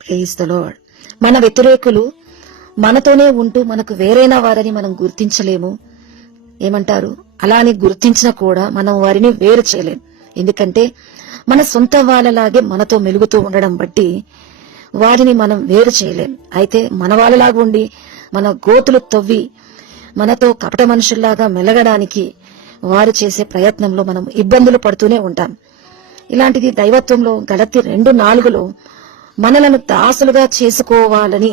Praise the మన వ్యతిరేకులు మనతోనే ఉంటూ మనకు వేరైన వారని మనం గుర్తించలేము. ఏమంటారు? అలా అని గుర్తించినా కూడా మనం వారిని వేరు చేయలేం. ఎందుకంటే మన సొంత వాళ్ళలాగే మనతో మెలుగుతూ ఉండడం బట్టి వారిని మనం వేరు చేయలేం. అయితే మన వాళ్ళలాగా ఉండి మన గోతులు తవ్వి మనతో కపట మనుషుల్లాగా మెలగడానికి వారు చేసే ప్రయత్నంలో మనం ఇబ్బందులు పడుతూనే ఉంటాం. ఇలాంటిది దైవత్వంలో గలతి రెండు నాలుగులో మనలను దాసులుగా చేసుకోవాలని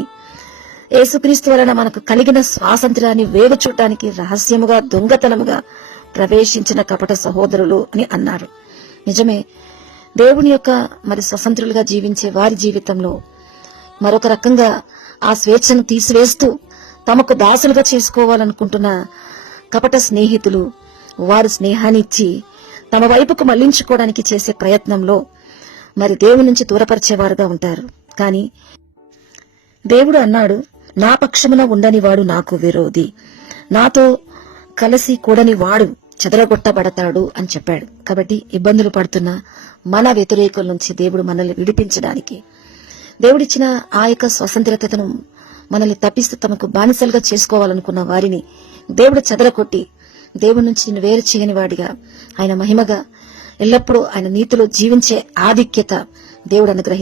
యేసుక్రీస్తు వలన మనకు కలిగిన స్వాతంత్ర్యాన్ని వేగు చూడటానికి రహస్యముగా దొంగతనముగా ప్రవేశించిన కపట సహోదరులు అని అన్నారు. నిజమే దేవుని యొక్క మరి స్వతంత్రులుగా జీవించే వారి జీవితంలో మరొక రకంగా ఆ స్వేచ్ఛను తీసివేస్తూ తమకు దాసులుగా చేసుకోవాలనుకుంటున్న కపట స్నేహితులు వారు స్నేహాన్ని ఇచ్చి తమ వైపుకు మళ్ళించుకోవడానికి చేసే ప్రయత్నంలో మరి దేవుని నుంచి దూరపరిచేవారుగా ఉంటారు. కానీ దేవుడు అన్నాడు నా పక్షమున ఉండని వాడు నాకు విరోధి. నాతో కలిసి కూడని వాడు చెదరగొట్టబడతాడు అని చెప్పాడు. కాబట్టి ఇబ్బందులు పడుతున్న మన వ్యతిరేకుల నుంచి దేవుడు మనల్ని విడిపించడానికి దేవుడిచ్చిన ఆ యొక్క స్వతంత్రతను మనల్ని తప్పిస్తూ తమకు బానిసలుగా చేసుకోవాలనుకున్న వారిని దేవుడు చెదరగొట్టి దేవుడి నుంచి నిన్ను వేరు చేయని వాడిగా ఆయన మహిమగా ఎల్లప్పుడూ ఆయన నీతిలో జీవించే ఆధిక్యత దేవుడు అనుగ్రహి